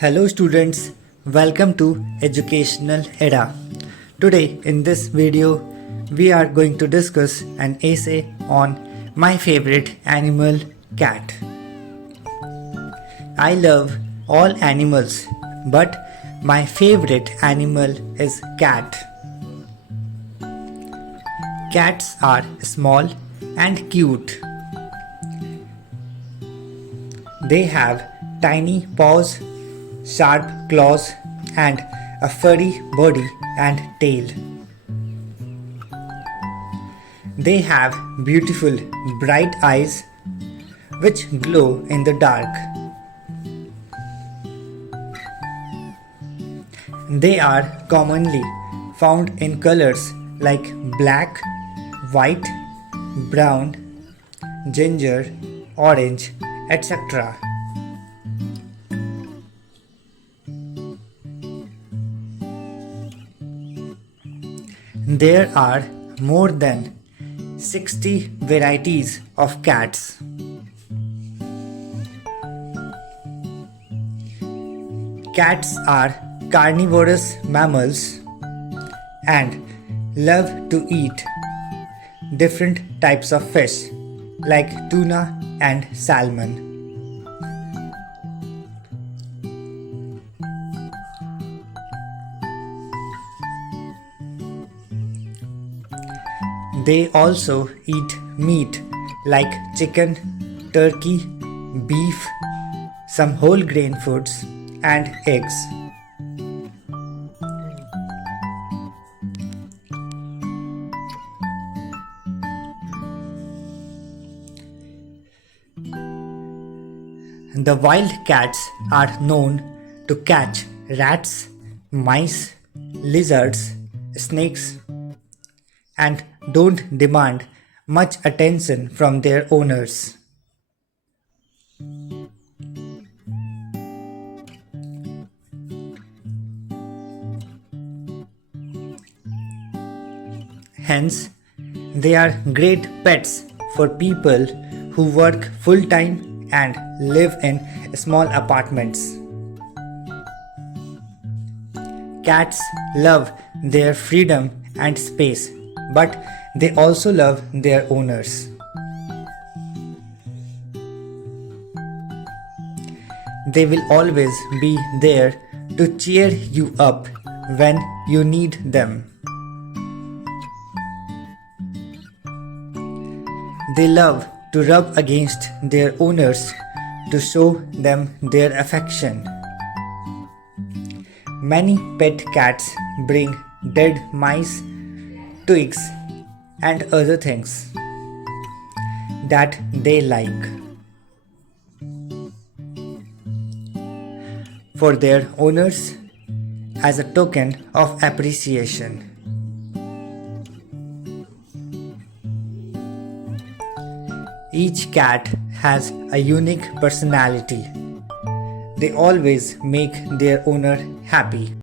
Hello students, welcome to Educational Era. Today in this video we are going to discuss an essay on my favorite animal, cat. I love all animals, but my favorite animal is cat. Cats are small and cute. They have tiny paws, sharp claws, and a furry body and tail. They have beautiful bright eyes which glow in the dark. They are commonly found in colors like black, white, brown, ginger, orange, etc. There are more than 60 varieties of cats. Cats are carnivorous mammals and love to eat different types of fish like tuna and salmon. They also eat meat like chicken, turkey, beef, some whole grain foods, and eggs. The wild cats are known to catch rats, mice, lizards, snakes, and don't demand much attention from their owners. Hence, they are great pets for people who work full-time and live in small apartments. Cats love their freedom and space, but they also love their owners. They will always be there to cheer you up when you need them. They love to rub against their owners to show them their affection. Many pet cats bring dead mice, twigs, and other things that they like for their owners as a token of appreciation. Each cat has a unique personality. They always make their owner happy.